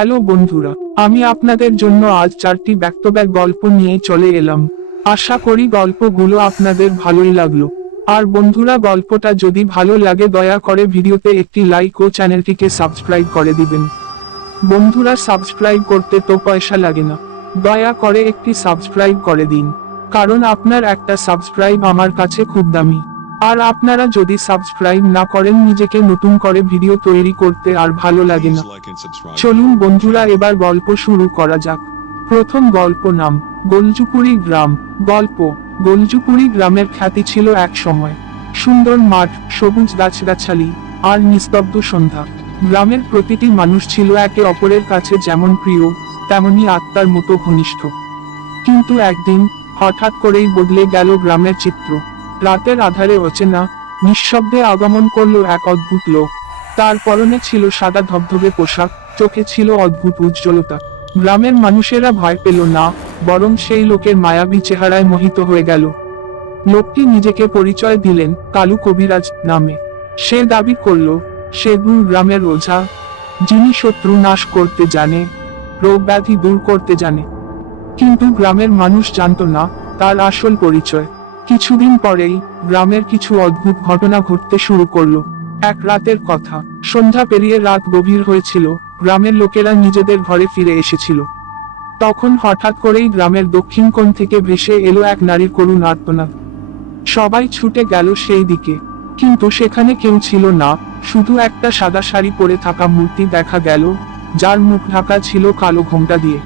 Hello বন্ধুরা, আমি আপনাদের জন্য আজ 4টি ব্যাক টু ব্যাক গল্প নিয়ে চলে এলাম। আশা করি গল্পগুলো আপনাদের ভালোই লাগলো। আর বন্ধুরা, গল্পটা যদি ভালো লাগে দয়া করে ভিডিওতে একটি লাইক ও চ্যানেলটিকে সাবস্ক্রাইব করে দিবেন। বন্ধুরা, সাবস্ক্রাইব করতে তো পয়সা লাগে না, দয়া করে একটি সাবস্ক্রাইব করে দিন, কারণ আপনার একটা সাবস্ক্রাইব আমার কাছে খুব দামি। আর আপনারা যদি সাবস্ক্রাইব না করেন নিজেকে নতুন করে ভিডিও তৈরি করতে আর ভালো লাগে না। চলুন বন্ধুরা, এবার গল্প শুরু করা যাক। প্রথম গল্প নাম গোলজুপুরি গ্রাম। গল্প। গোলজুপুরি গ্রামের খ্যাতি ছিল এক সময়। সুন্দর মাঠ, সবুজ গাছগাছালি, আর নিস্তব্ধ সন্ধ্যা। গ্রামের প্রতিটি মানুষ ছিল একে অপরের কাছে যেমন প্রিয়, তেমনি আত্মার মতো ঘনিষ্ঠ। কিন্তু একদিন হঠাৎ করেই বদলে গেল গ্রামের চিত্র। রাতের আধারে অচেনা নিঃশব্দে আগমন করলো এক অদ্ভুত লোক। তার পরনে ছিল সাদা ধবধবে পোশাক, চোখে ছিল অদ্ভুত উজ্জ্বলতা। গ্রামের মানুষেরা ভয় পেল না, বরং সেই লোকের মায়াবী চেহারায় মোহিত হয়ে গেল। লোকটি নিজেকে পরিচয় দিলেন কালু কবিরাজ নামে। সে দাবি করল সে গ্রামের ওঝা, যিনি শত্রু নাশ করতে জানে, রোগ ব্যাধি দূর করতে জানে। কিন্তু গ্রামের মানুষ জানত না তার আসল পরিচয়। কিছুদিন পরেই গ্রামের কিছু অদ্ভুত ঘটনা ঘটতে শুরু করলো। এক রাতের কথা, সন্ধ্যা পেরিয়ে রাত গভীর হয়েছিল, গ্রামের লোকেরা নিজেদের ঘরে ফিরে এসেছিল। তখন হঠাৎ করেই গ্রামের দক্ষিণ কোণ থেকে ভেসে এলো এক নারীর করুণ আর্তনাদ। সবাই ছুটে গেল সেই দিকে, কিন্তু সেখানে কেউ ছিল না। শুধু একটা সাদা শাড়ি পরে থাকা মূর্তি দেখা গেল, যার মুখ ঢাকা ছিল কালো ঘোমটা দিয়ে।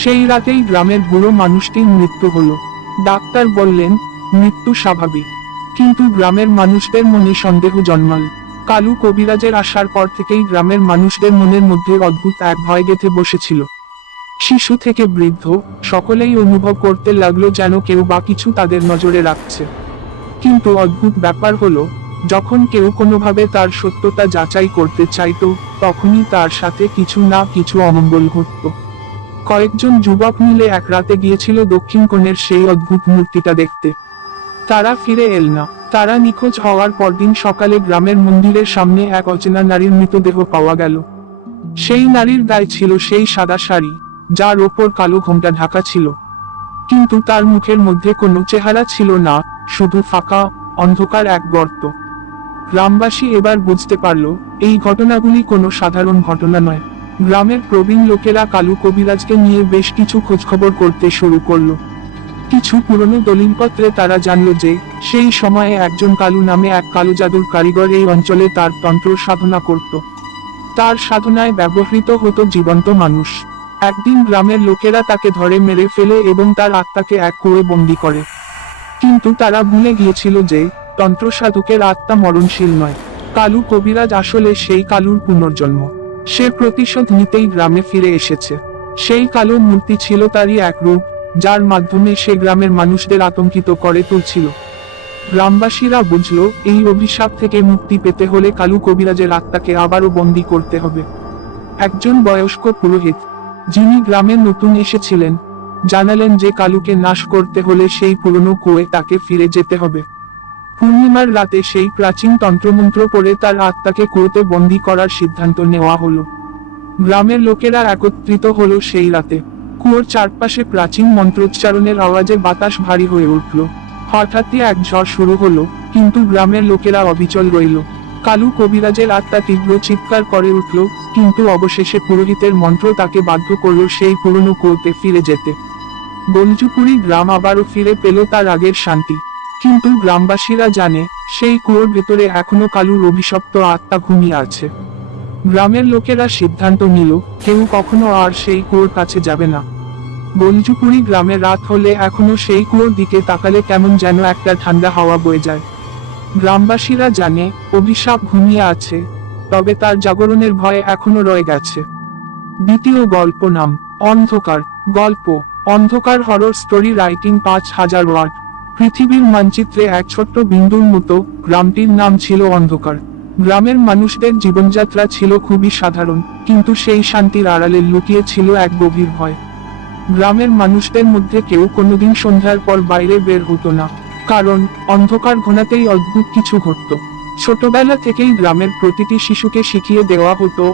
সেই রাতেই গ্রামের বুড়ো মানুষটির মৃত্যু হলো। ডাক্তার বললেন মৃত্যু স্বাভাবিক, কিন্তু গ্রামের মানুষদের মনে সন্দেহ জন্মাল। কালু কবিরাজের আসার পর থেকেই গ্রামের মানুষদের মনের মধ্যে অদ্ভুত এক ভয় গেঁথে বসেছিল। শিশু থেকে বৃদ্ধ সকলেই অনুভব করতে লাগলো যেন কেউ বা কিছু তাদের নজরে রাখছে। কিন্তু অদ্ভুত ব্যাপার হলো, যখন কেউ কোনোভাবে তার সত্যতা যাচাই করতে চাইতো, তখনই তার সাথে কিছু না কিছু অমঙ্গল ঘটত। কয়েকজন যুবক মিলে এক রাতে গিয়েছিল দক্ষিণ কোণের সেই অদ্ভুত মূর্তিটা দেখতে। তারা ফিরে এল না। তারা নিখোঁজ হওয়ার পরদিন সকালে গ্রামের মন্দিরের সামনে এক অচেনা নারীর মৃতদেহ পাওয়া গেল। সেই নারীর গায়ে ছিল সেই সাদা শাড়ি, যার ওপর কালো ঘোমটা ঢাকা ছিল। কিন্তু তার মুখের মধ্যে কোনো চেহারা ছিল না, শুধু ফাঁকা অন্ধকার এক গর্ত। গ্রামবাসী এবার বুঝতে পারল এই ঘটনাগুলি কোনো সাধারণ ঘটনা নয়। গ্রামের প্রবীণ লোকেরা কালু কবিরাজকে নিয়ে বেশ কিছু খোঁজখবর করতে শুরু করলো। কিছু পুরনো দলিলপত্রে তারা জানল যে সেই সময়ে একজন কালু নামে এক কালো জাদুর কারিগর এই অঞ্চলে তার তন্ত্র সাধনা করত। তার সাধনায় ব্যবহৃত হতো জীবন্ত মানুষ। একদিন গ্রামের লোকেরা তাকে ধরে মেরে ফেলে এবং তার আত্মাকে এক কুয়োয় বন্দী করে। কিন্তু তারা ভুলে গিয়েছিল যে তন্ত্র সাধকের আত্মা মরণশীল নয়। কালু কবিরাজ আসলে সেই কালুর পুনর্জন্ম। সে প্রতিশোধ নিতেই গ্রামে ফিরে এসেছে। সেই কালো মূর্তি ছিল তারই এক রূপ, যার মাধ্যমে সে গ্রামের মানুষদের আতঙ্কিত করে তুলছিল। গ্রামবাসীরা বুঝল এই অভিশাপ থেকে মুক্তি পেতে হলে কালু কবিরাজের আত্মাকে আবারও বন্দী করতে হবে। একজন বয়স্ক পুরোহিত, যিনি গ্রামে নতুন এসেছিলেন, জানালেন যে কালুকে নাশ করতে হলে সেই পুরনো কুয়োয় তাকে ফিরে যেতে হবে। পূর্ণিমার রাতে সেই প্রাচীন তন্ত্রমন্ত্র পড়ে তার আত্মাকে কুয়োতে বন্দী করার সিদ্ধান্ত নেওয়া হলো। গ্রামের লোকেরা একত্রিত হলো সেই রাতে। কুয়োর চারপাশে প্রাচীন মন্ত্রোচ্চারণের আওয়াজে বাতাস ভারী হয়ে উঠল। হঠাৎই এক ঝড় শুরু হলো, কিন্তু গ্রামের লোকেরা অবিচল রইল। কালু কবিরাজের আত্মা তীব্র চিৎকার করে উঠল, কিন্তু অবশেষে পুরোহিতের মন্ত্র তাকে বাধ্য করল সেই পুরনো কুয়োতে ফিরে যেতে। গোলজুপুরি গ্রাম আবারও ফিরে পেল তার আগের শান্তি। কিন্তু গ্রামবাসীরা জানে সেই কুয়োর ভেতরে এখনো কালুর অভিশপ্ত আত্মা ঘুমিয়ে আছে। গ্রামের লোকেরা সিদ্ধান্ত নিল কেউ কখনো আর সেই কুয়োর কাছে যাবে না। গোলজুপুরি গ্রামে রাত হলে এখনো সেই কুয়োর দিকে তাকালে কেমন যেন একটা ঠান্ডা হাওয়া বয়ে যায়। গ্রামবাসীরা জানে অভিশাপ ঘুমিয়ে আছে, তবে তার জাগরণের ভয় এখনো রয়ে গেছে। দ্বিতীয় গল্প নাম অন্ধকার। গল্প। অন্ধকার হরর স্টোরি রাইটিং 5000 ওয়ার্ড। পৃথিবীর মানচিত্রে এক ছোট্ট বিন্দুর মতো গ্রামটির নাম ছিল অন্ধকার। গ্রামের মানুষদের জীবনযাত্রা ছিল খুবই সাধারণ, কিন্তু সেই শান্তির আড়ালে লুকিয়ে ছিল এক গভীর ভয়। গ্রামের মানুষদের মধ্যে কেউ কোনোদিন সন্ধ্যার পর বাইরে বের হতো না, কারণ অন্ধকার ঘনাতেই অদ্ভুত কিছু ঘটত। ছোটবেলা থেকেই গ্রামের প্রতিটি শিশুকে শিখিয়ে দেওয়া হতো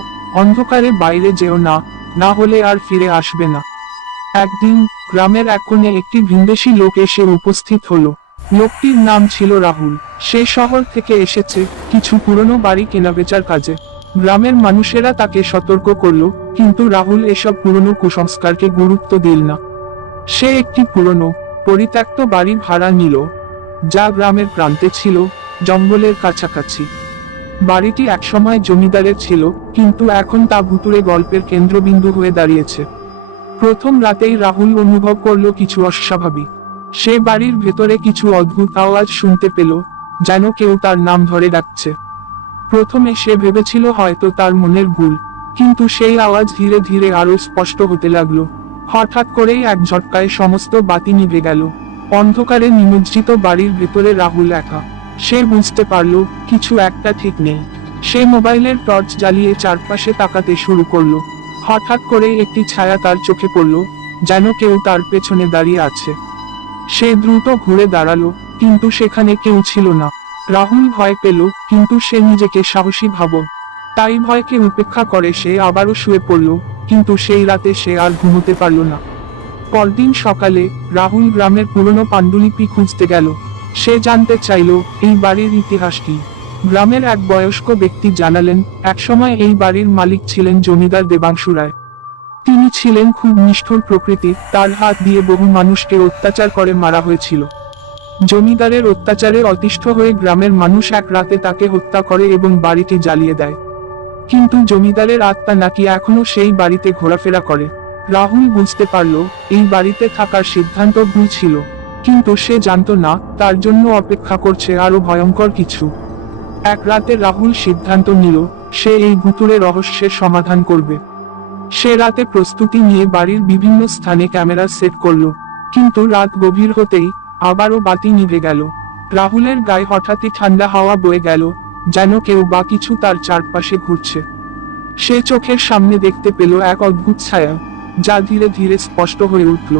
অন্ধকারে বাইরে যেও না, না হলে আর ফিরে আসবে না। একদিন গ্রামের এক কোণে একটি ভিনদেশী লোক এসে উপস্থিত হলো। লোকটির নাম ছিল রাহুল। সে শহর থেকে এসেছে কিছু পুরনো বাড়ি কেনাবেচার কাজে। গ্রামের মানুষেরা তাকে সতর্ক করলো, কিন্তু রাহুল এসব পুরনো কুসংস্কারকে গুরুত্ব দিল না। সে একটি পুরনো পরিত্যক্ত বাড়ি ভাড়া নিল, যা গ্রামের প্রান্তে ছিল, জঙ্গলের কাছাকাছি। বাড়িটি একসময় জমিদারের ছিল, কিন্তু এখন তা ভুতুড়ে গল্পের কেন্দ্রবিন্দু হয়ে দাঁড়িয়েছে। প্রথম রাতেই রাহুল অনুভব করলো কিছু অস্বাভাবিক। সে বাড়ির ভেতরে কিছু অদ্ভুত আওয়াজ শুনতে পেল, যেন কেউ তার নাম ধরে ডাকছে। প্রথমে সে ভেবেছিল হয়তো তার মনের ভুল, কিন্তু সেই আওয়াজ ধীরে ধীরে আরো স্পষ্ট হতে লাগলো। হঠাৎ করেই এক ঝটকায় সমস্ত বাতি নিভে গেল। অন্ধকারে নিমজ্জিত বাড়ির ভেতরে রাহুল একা। সে বুঝতে পারল কিছু একটা ঠিক নেই। সে মোবাইলের টর্চ জ্বালিয়ে চারপাশে তাকাতে শুরু করলো। হঠাৎ করে একটি ছায়া তার চোখে পড়ল, যেন কেউ তার পেছনে দাঁড়িয়ে আছে। সে দ্রুত ঘুরে দাঁড়ালো, কিন্তু সেখানে কেউ ছিল না। রাহুল ভয় পেল, কিন্তু সে নিজেকে সাহসী ভাবল। তাই ভয়কে উপেক্ষা করে সে আবারও শুয়ে পড়ল, কিন্তু সেই রাতে সে আর ঘুমোতে পারল না। পরদিন সকালে রাহুল গ্রামের পুরনো পাণ্ডুলিপি খুঁজতে গেল। সে জানতে চাইল এই বাড়ির ইতিহাস কি। গ্রামের এক বয়স্ক ব্যক্তি জানালেন, একসময় এই বাড়ির মালিক ছিলেন জমিদার দেবাংশু রায়। তিনি ছিলেন খুব নিষ্ঠুর প্রকৃতির, তার হাত দিয়ে বহু মানুষকে অত্যাচার করে মারা হয়েছিল। জমিদারের অত্যাচারে অতিষ্ঠ হয়ে গ্রামের মানুষ এক রাতে তাকে হত্যা করে এবং বাড়িটি জ্বালিয়ে দেয়। কিন্তু জমিদারের আত্মা নাকি এখনো সেই বাড়িতে ঘোরাফেরা করে। রাহুল বুঝতে পারল এই বাড়িতে থাকার সিদ্ধান্ত ভুল ছিল, কিন্তু সে জানতো না তার জন্য অপেক্ষা করছে আরো ভয়ঙ্কর কিছু। এক রাতে রাহুল সিদ্ধান্ত নিল সে এই ভুতুড়ে রহস্যের সমাধান করবে। সে রাতে প্রস্তুতি নিয়ে বাড়ির বিভিন্ন স্থানে ক্যামেরা সেট করলো, কিন্তু রাত গভীর হতেই আবারও বাতি নিভে গেল। রাহুলের গায়ে হঠাৎই ঠান্ডা হাওয়া বয়ে গেল, যেন কেউ বা কিছু তার চারপাশে ঘুরছে। সে চোখের সামনে দেখতে পেল এক অদ্ভুত ছায়া, যা ধীরে ধীরে স্পষ্ট হয়ে উঠল।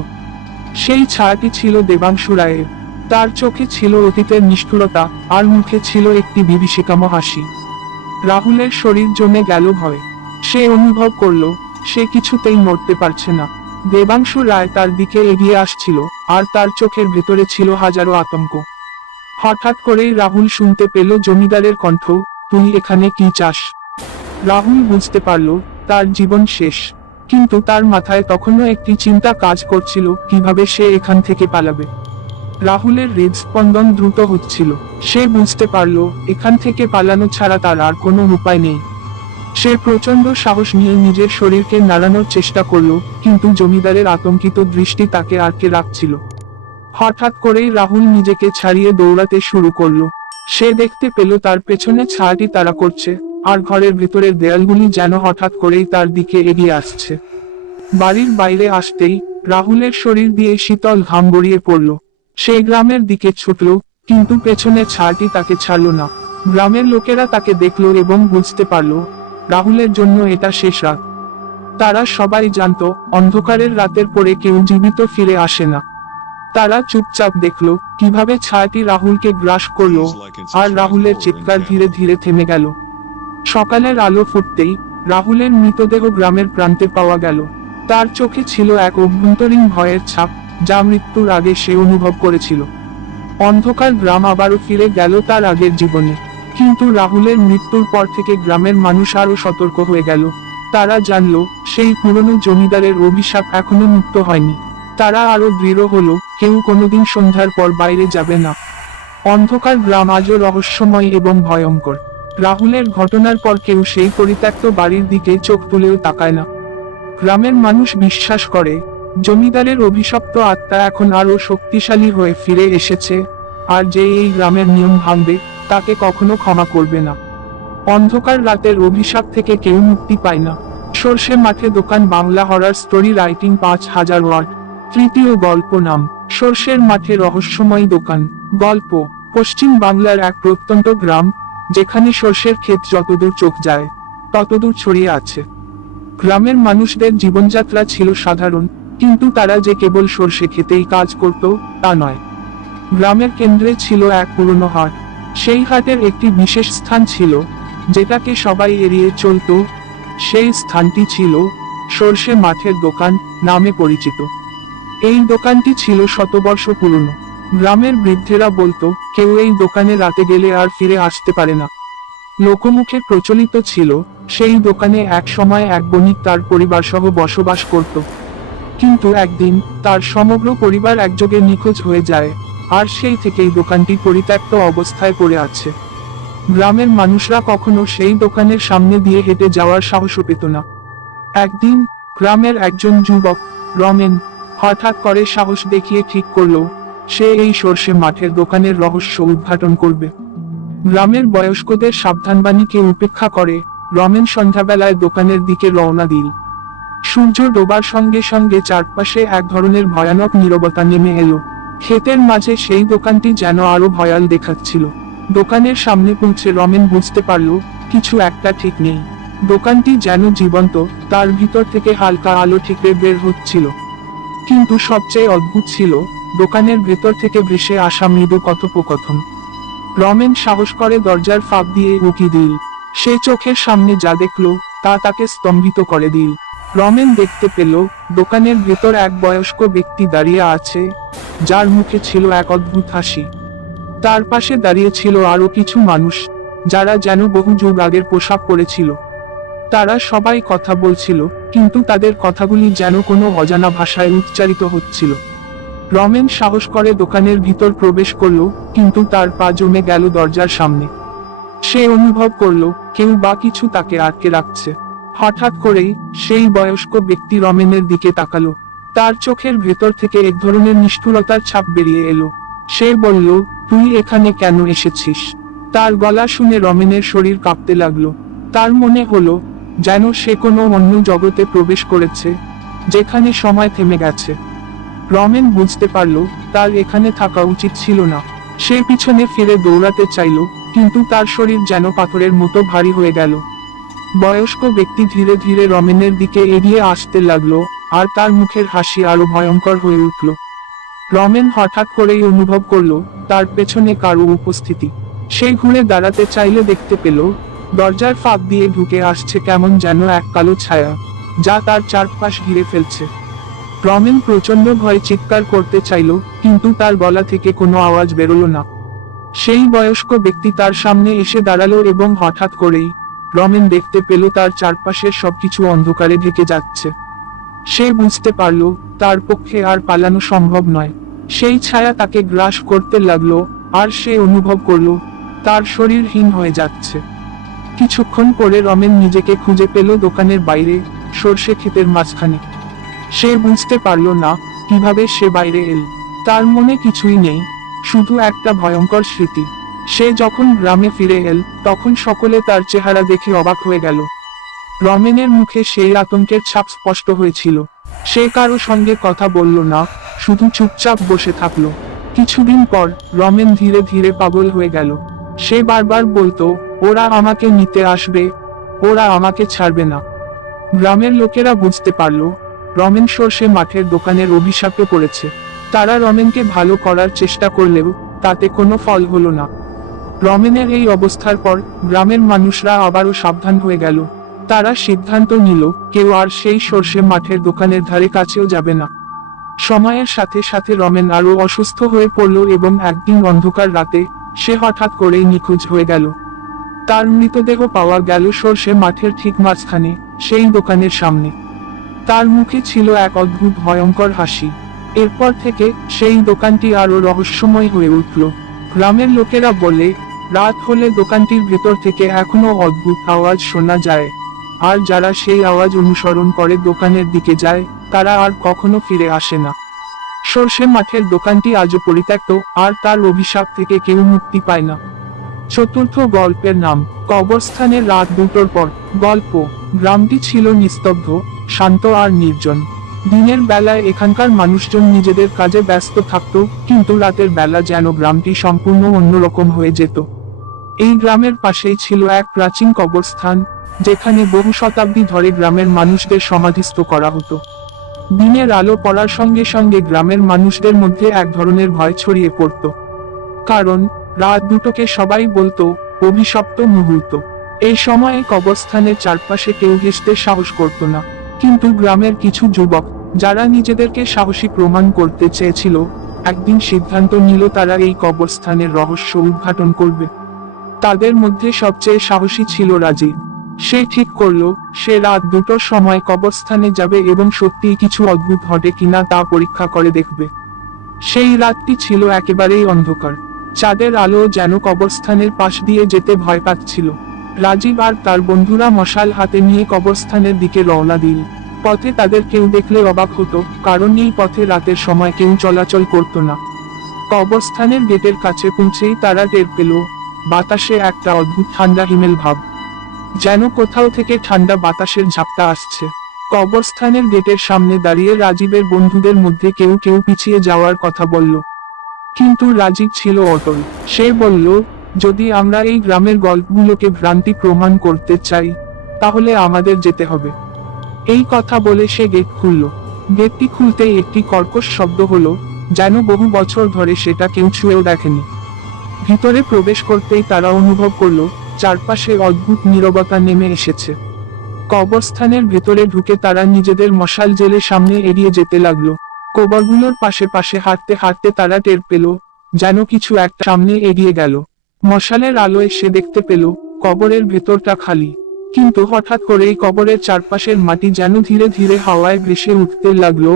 সেই ছায়াটি ছিল দেবাংশু রায়ের। তার চোখে ছিল অতীতের নিষ্ঠুরতা, আর মুখে ছিল একটি বিভীষিকাম হাসি। রাহুলের শরীর জমে গেল ভয়ে। সে অনুভব করলো সে কিছুতেই মরতে পারছে না। দেবাংশু রায় তার দিকে এগিয়ে আসছিল, আর তার চোখের ভেতরে ছিল হাজারো আতঙ্ক। হঠাৎ করেই রাহুল শুনতে পেল জমিদারের কণ্ঠ, তুই এখানে কি চাস? রাহুল বুঝতে পারল তার জীবন শেষ, কিন্তু তার মাথায় তখনও একটি চিন্তা কাজ করছিল, কিভাবে সে এখান থেকে পালাবে। রাহুলের হৃদস্পন্দন দ্রুত হচ্ছিল। সে বুঝতে পারল এখান থেকে পালানো ছাড়া তার আর কোনো উপায় নেই। সে প্রচন্ড সাহস নিয়ে নিজের শরীরকে নাড়ানোর চেষ্টা করলো, কিন্তু জমিদারের আতঙ্কিত দৃষ্টি তাকে আটকে রাখছিল। হঠাৎ করেই রাহুল নিজেকে ছাড়িয়ে দৌড়াতে শুরু করলো। সে দেখতে পেল তার পেছনে ছায়াটি তাড়া করছে, আর ঘরের ভেতরের দেয়ালগুলি যেন হঠাৎ করেই তার দিকে এগিয়ে আসছে। বাড়ির বাইরে আসতেই রাহুলের শরীর দিয়ে শীতল ঘাম গড়িয়ে পড়ল। সে গ্রামের দিকে ছুটল, কিন্তু পেছনে ছায়াটি তাকে ছাড়ল না। গ্রামের লোকেরা তাকে দেখলো এবং বুঝতে পারল রাহুলের জন্য এটা শেষ রাত। তারা সবাই জানতো অন্ধকারের রাতের পরে কেউ জীবিত ফিরে আসে না। তারা চুপচাপ দেখলো কিভাবে ছায়াটি রাহুলকে গ্রাস করলো, আর রাহুলের চিৎকার ধীরে ধীরে থেমে গেল। সকালের আলো ফুটতেই রাহুলের মৃতদেহ গ্রামের প্রান্তে পাওয়া গেল। তার চোখে ছিল এক অভ্যন্তরীণ ভয়ের ছাপ, যা মৃত্যুর আগে সে অনুভব করেছিল। অন্ধকার গ্রাম আবারও ফিরে গেল তার আগের জীবনে। কিন্তু রাহুলের মৃত্যুর পর থেকে গ্রামের মানুষ আরো সতর্ক হয়ে গেল। তারা জানলো সেই পুরনো জমিদারের অভিশাপ এখনো মুক্ত হয়নি। তারা আরো দৃঢ় হলো, কেউ কোনোদিন সন্ধ্যার পর বাইরে যাবে না। অন্ধকার গ্রাম আজও রহস্যময় এবং ভয়ঙ্কর। রাহুলের ঘটনার পর কেউ সেই পরিত্যক্ত বাড়ির দিকে চোখ তুলেও তাকায় না। গ্রামের মানুষ বিশ্বাস করে জমিদারের অভিশপ্ত আত্মা এখন আরো শক্তিশালী হয়ে ফিরে এসেছে, আর যে এই গ্রামের নিয়ম ভাঙবে তাকে কখনো ক্ষমা করবে না। অন্ধকার রাতের অভিশাপ থেকে কেউ মুক্তি পায় না। সর্ষে মাঠে দোকান, বাংলা হরার স্টোরি রাইটিং 5000 ওয়ার্ড। তৃতীয় গল্প নাম সর্ষের মাঠে রহস্যময় দোকান। গল্প পশ্চিম বাংলার এক প্রত্যন্ত গ্রাম, যেখানে সর্ষের ক্ষেত যতদূর চোখ যায় ততদূর ছড়িয়ে আছে। গ্রামের মানুষদের জীবনযাত্রা ছিল সাধারণ, কিন্তু তারা যে কেবল সর্ষে খেতেই কাজ করত তা নয়। গ্রামের কেন্দ্রে ছিল এক পুরনো হাট। সেই হাটের একটি বিশেষ স্থান ছিল, যেটাকে সবাই এড়িয়ে চলত, সেই স্থানটি ছিল সর্ষে মাঠের দোকান নামে পরিচিত। এই দোকানটি ছিল শতবর্ষ পুরনো। গ্রামের বৃদ্ধেরা বলতো কেউ এই দোকানে রাতে গেলে আর ফিরে আসতে পারে না। লোকমুখে প্রচলিত ছিল সেই দোকানে এক সময় এক বণিক তার পরিবার সহ বসবাস করত। কিন্তু একদিন তার সমগ্র পরিবার একযোগে নিখোঁজ হয়ে যায়, আর সেই থেকেই দোকানটি পরিত্যক্ত অবস্থায় পড়ে আছে। গ্রামের মানুষরা কখনো সেই দোকানের সামনে দিয়ে হেঁটে যাওয়ার সাহসও পেত না। একদিন গ্রামের একজন যুবক রমেন হঠাৎ করে সাহস দেখিয়ে ঠিক করলো সে এই সর্ষে মাঠের দোকানের রহস্য উদ্ঘাটন করবে। গ্রামের বয়স্কদের সাবধানবাণীকে উপেক্ষা করে রমেন সন্ধ্যাবেলায় দোকানের দিকে রওনা দিল। সূর্য ডোবার সঙ্গে সঙ্গে চারপাশে এক ধরনের ভয়ানক নীরবতা নেমে এলো। ক্ষেতের মাঝে সেই দোকানটি যেন আরো ভয়াল দেখাচ্ছিল। দোকানের সামনে পৌঁছে রমেন বুঝতে পারল কিছু একটা ঠিক নেই। দোকানটি যেন জীবন্ত, তার ভিতর থেকে হালকা আলো ঠিকরে বের হচ্ছিল। কিন্তু সবচেয়ে অদ্ভুত ছিল দোকানের ভেতর থেকে ভেসে আসা মৃদু কথোপকথন। রমেন সাহস করে দরজার ফাঁক দিয়ে উকি দিল। সে চোখের সামনে যা দেখল তা তাকে স্তম্ভিত করে দিল। রমেন দেখতে পেল দোকানের ভেতর এক বয়স্ক ব্যক্তি দাঁড়িয়ে আছে, যার মুখে ছিল এক অদ্ভুত হাসি। তার পাশে দাঁড়িয়ে ছিল আরো কিছু মানুষ, যারা যেন বহু যুগ আগের পোশাক পরেছিল। তারা সবাই কথা বলছিল, কিন্তু তাদের কথাগুলি যেন কোনো অজানা ভাষায় উচ্চারিত হচ্ছিল। রমেন সাহস করে দোকানের ভিতর প্রবেশ করলো, কিন্তু তার পা জমে গেল দরজার সামনে। সে অনুভব করলো কেউ বা কিছু তাকে আটকে রাখছে। হঠাৎ করেই সেই বয়স্ক ব্যক্তি রমেনের দিকে তাকালো। তার চোখের ভেতর থেকে এক ধরনের নিষ্ঠুরতার ছাপ বেরিয়ে এলো। সে বলল, তুই এখানে কেন এসেছিস? তার গলা শুনে রমেনের শরীর কাঁপতে লাগলো। তার মনে হলো যেন সে কোনো অন্য জগতে প্রবেশ করেছে, যেখানে সময় থেমে গেছে। রমেন বুঝতে পারল তার এখানে থাকা উচিত ছিল না। সে পিছনে ফিরে দৌড়াতে চাইল, কিন্তু তার শরীর যেন পাথরের মতো ভারী হয়ে গেল। বয়স্ক ব্যক্তি ধীরে ধীরে রমেনের দিকে এগিয়ে আসতে লাগলো, আর তার মুখের হাসি আরো ভয়ঙ্কর হয়ে উঠল। রমেন হঠাৎ করেই অনুভব করলো তার পেছনে কারো উপস্থিতি। সে ঘুরে দাঁড়াতে চাইলে দেখতে পেল দরজার ফাঁক দিয়ে ঢুকে আসছে কেমন যেন এক কালো ছায়া, যা তার চারপাশ ঘিরে ফেলছে। রমেন প্রচন্ড ভয়ে চিৎকার করতে চাইল, কিন্তু তার গলা থেকে কোনো আওয়াজ বেরোলো না। সেই বয়স্ক ব্যক্তি তার সামনে এসে দাঁড়ালো এবং হঠাৎ করেই রমেন দেখতে পেল তার চারপাশের সবকিছু অন্ধকারে ঢেকে যাচ্ছে। সে বুঝতে পারল তার পক্ষে আর পালানো সম্ভব নয়। সেই ছায়া তাকে গ্রাস করতে লাগলো, আর সে অনুভব করল তার শরীর হীন হয়ে যাচ্ছে। কিছুক্ষণ পরে রমেন নিজেকে খুঁজে পেল দোকানের বাইরে, সর্ষে ক্ষেতের মাঝখানে। সে বুঝতে পারল না কিভাবে সে বাইরে এল। তার মনে কিছুই নেই, শুধু একটা ভয়ঙ্কর স্মৃতি। সে যখন গ্রামে ফিরে এল তখন সকলে তার চেহারা দেখে অবাক হয়ে গেল। রমেনের মুখে সেই আতঙ্কের ছাপ স্পষ্ট হয়েছিল। সে কারো সঙ্গে কথা বলল না, শুধু চুপচাপ বসে থাকলো। কিছুদিন পর রমেন ধীরে ধীরে পাগল হয়ে গেল। সে বারবার বলতো, ওরা আমাকে নিতে আসবে, ওরা আমাকে ছাড়বে না। গ্রামের লোকেরা বুঝতে পারল রমেন সর্ষে মাঠের দোকানের অভিশাপে পড়েছে। তারা রমেনকে ভালো করার চেষ্টা করলেও তাতে কোনো ফল হলো না। রমেনের এই অবস্থার পর গ্রামের মানুষরা আবারও সাবধান হয়ে গেল। তারা সিদ্ধান্ত নিল কেউ আর সেই সর্ষে মাঠের দোকানের ধারে কাছেও যাবে না। সময়ের সাথে সাথে রমেন আরো অসুস্থ হয়ে পড়ল এবং একদিন অন্ধকার রাতে সে হঠাৎ করেই নিখোঁজ হয়ে গেল। তার মৃতদেহ পাওয়া গেল সর্ষে মাঠের ঠিক মাঝখানে, সেই দোকানের সামনে। তার মুখে ছিল এক অদ্ভুত ভয়ঙ্কর হাসি। এরপর থেকে সেই দোকানটি আরো রহস্যময় হয়ে উঠল। গ্রামের লোকেরা বলে, রাত হলে দোকানটির ভেতর থেকে এখনো অদ্ভুত আওয়াজ শোনা যায়, আর যারা সেই আওয়াজ অনুসরণ করে দোকানের দিকে যায় তারা আর কখনো ফিরে আসে না। সর্ষে মাঠের দোকানটি আজও পরিত্যক্ত, আর তার অভিশাপ থেকে কেউ মুক্তি পায় না। চতুর্থ গল্পের নাম কবরস্থানের রাত 2টোর পর। গল্প। গ্রামটি ছিল নিস্তব্ধ, শান্ত আর নির্জন। দিনের বেলায় এখানকার মানুষজন নিজেদের কাজে ব্যস্ত থাকত, কিন্তু রাতের বেলা যেন গ্রামটি সম্পূর্ণ অন্যরকম হয়ে যেত। এই গ্রামের পাশেই ছিল এক প্রাচীন কবরস্থান, যেখানে বহু শতাব্দী ধরে গ্রামের মানুষদের সমাধিস্থ করা হতো। দিনের আলো পড়ার সঙ্গে সঙ্গে গ্রামের মানুষদের মধ্যে এক ধরনের ভয় ছড়িয়ে পড়ত। কারণ রাত 2টোকে সবাই বলতো অভিশপ্ত মুহূর্ত। এই সময়ে কবরস্থানের চারপাশে কেউ ঘেঁষতে সাহস করত না, কিন্তু গ্রামের কিছু যুবক, যারা নিজেদেরকে সাহসী প্রমাণ করতে চেয়েছিল, একদিন সিদ্ধান্ত নিল তারা এই কবরস্থানের রহস্য উদ্ঘাটন করবে। তাদের মধ্যে সবচেয়ে সাহসী ছিল রাজীব। সে ঠিক করলো, সে রাত 2টোর সময় কবরস্থানে যাবে এবং সত্যিই কিছু অদ্ভুত ঘটে কিনা তা পরীক্ষা করে দেখবে। সেই রাতটি ছিল একেবারেই অন্ধকার। চাঁদের আলো যেন কবরস্থানের পাশ দিয়ে যেতে ভয় পাচ্ছিল। রাজীব আর তার বন্ধুরা মশাল হাতে নিয়ে কবরস্থানের দিকে রওনা দিল। পথে তাদের কেউ দেখলে অবাক হতো, কারণ এই পথে রাতের সময় কেউ চলাচল করত না। কবরস্থানের গেটের কাছে পৌঁছেই তারা টের পেল, বাতাসে একটা অদ্ভুত ঠান্ডা হিমেল ভাব, যেন কোথাও থেকে ঠান্ডা বাতাসের ঝাপটা আসছে। কবরস্থানের গেটের সামনে দাঁড়িয়ে রাজীবের বন্ধুদের মধ্যে কেউ কেউ পিছিয়ে যাওয়ার কথা বলল, কিন্তু রাজীব ছিল অটল। সে বলল, যদি আমরা এই গ্রামের গল্পগুলোকে ভ্রান্তি প্রমাণ করতে চাই, তাহলে আমাদের যেতে হবে। এই কথা বলে সে গেট খুলল। গেটটি খুলতেই একটি কর্কশ শব্দ হলো, যেন বহু বছর ধরে সেটা কেউ ছুঁয়েও দেখেনি। ভিতরে প্রবেশ করতেই তারা অনুভব করলো, চারপাশে অদ্ভুত নীরবতা নেমে এসেছে। কবরস্থানের ভেতরে ঢুকে তারা নিজেদের মশাল জেলে সামনে এড়িয়ে যেতে লাগলো। কবরগুলোর পাশে পাশে হাঁটতে হাঁটতে তারা টের পেল, যেন কিছু একটা সামনে এগিয়ে গেল। মশালের আলোয় সে দেখতে পেল, কবরের ভেতরটা খালি, কিন্তু হঠাৎ করেই কবরের চারপাশের মাটি যেন ধীরে ধীরে হাওয়ায় ভেসে উঠতে লাগলো,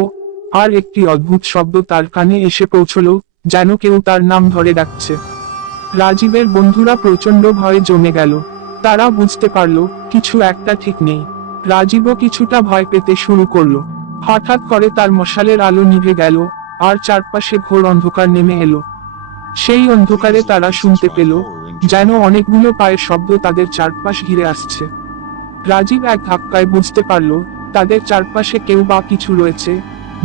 আর একটি অদ্ভুত শব্দ তার কানে এসে পৌঁছলো, যেন কেউ তার নাম ধরে ডাকছে। রাজীবের বন্ধুরা প্রচন্ড ভয়ে জমে গেল। তারা বুঝতে পারলো, কিছু একটা ঠিক নেই। রাজীবও কিছুটা ভয় পেতে শুরু করলো। হঠাৎ করে তার মশালের আলো নিভে গেল, আর চারপাশে ঘোর অন্ধকার নেমে এলো। সেই অন্ধকারে তারা শুনতে পেল, যেন অনেকগুলো পায়ের শব্দ তাদের চারপাশ ঘিরে আসছে। রাজীব এক ধাক্কায় বুঝতে পারল, তাদের চারপাশে কেউ বা কিছু রয়েছে,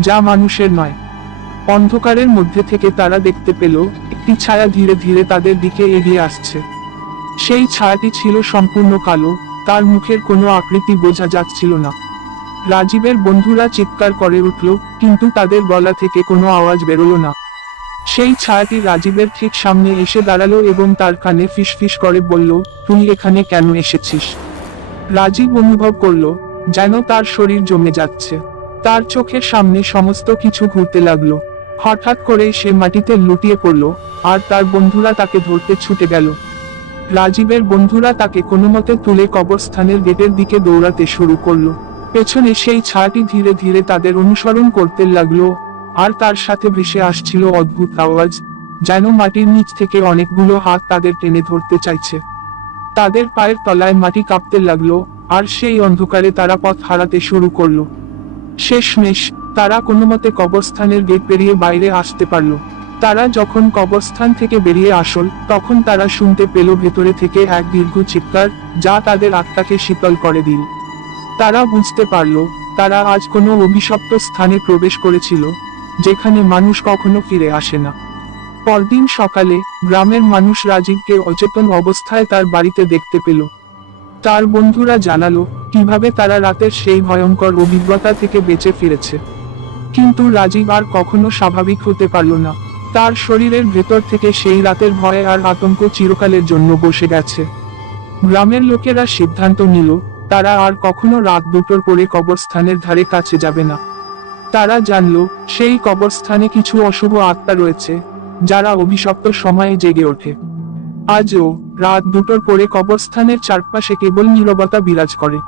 যা মানুষের নয়। অন্ধকারের মধ্যে থেকে তারা দেখতে পেল, একটি ছায়া ধীরে ধীরে তাদের দিকে এগিয়ে আসছে। সেই ছায়াটি ছিল সম্পূর্ণ কালো, তার মুখের কোনো আকৃতি বোঝা যাচ্ছিল না। রাজীবের বন্ধুরা চিৎকার করে উঠল, কিন্তু তাদের গলা থেকে কোনো আওয়াজ বেরোলো না। সেই ছায়াটি রাজীবের ঠিক সামনে এসে দাঁড়ালো এবং তার কানে ফিসফিস করে বলল, তুই এখানে কেন এসেছিস? রাজীব অনুভব করলো, যেন তার শরীর জমে যাচ্ছে। তার চোখের সামনে সমস্ত কিছু ঘুরতে লাগলো। হঠাৎ করে সে মাটিতে লুটিয়ে পড়ল, আর তার বন্ধুরা তাকে ধরতে ছুটে গেল। রাজীবের বন্ধুরা তাকে কোনোমতে তুলে কবরস্থানের গেটের দিকে দৌড়াতে শুরু করলো। পেছনে সেই ছায়াটি ধীরে ধীরে তাদের অনুসরণ করতে লাগলো, আর তার সাথে ভেসে আসছিল অদ্ভুত আওয়াজ, যেন মাটির নিচ থেকে অনেকগুলো হাত তাদের টেনে ধরতে চাইছে। তাদের পায়ের তলায় মাটি কাঁপতে লাগলো, আর সেই অন্ধকারে তারা পথ হারাতে শুরু করলো। শেষমেশ তারা কোনোমতে কবরস্থানের গেট পেরিয়ে বাইরে আসতে পারলো। তারা যখন কবরস্থান থেকে বেরিয়ে আসল, তখন তারা শুনতে পেল ভেতরে থেকে এক দীর্ঘ চিৎকার, যা তাদের আত্মাকে শীতল করে দিল। তারা বুঝতে পারল, তারা আজ কোনো অভিশপ্ত স্থানে প্রবেশ করেছিল, যেখানে মানুষ কখনো ফিরে আসে না। পরদিন সকালে গ্রামের মানুষ রাজীবকে অচেতন অবস্থায় তার বাড়িতে দেখতে পেল। তার বন্ধুরা জানালো, কিভাবে তারা রাতের সেই ভয়ঙ্কর অভিজ্ঞতা থেকে বেঁচে ফিরেছে। কিন্তু রাজীব আর কখনো স্বাভাবিক হতে পারল না। তার শরীরের ভেতর থেকে সেই রাতের ভয় আর আতঙ্ক চিরকালের জন্য বসে গেছে। গ্রামের লোকেরা সিদ্ধান্ত নিল, তারা আর কখনো রাত 2টোর পরে কবরস্থানের ধারে কাছে যাবে না। তারা জানল, সেই কবরস্থানে কিছু অশুভ আত্মা রয়েছে, যারা অভিশপ্ত সময়ে জেগে ওঠে। আজও রাত 2টোর পরে কবরস্থানের চারপাশে কেবল নীরবতা বিরাজ করে।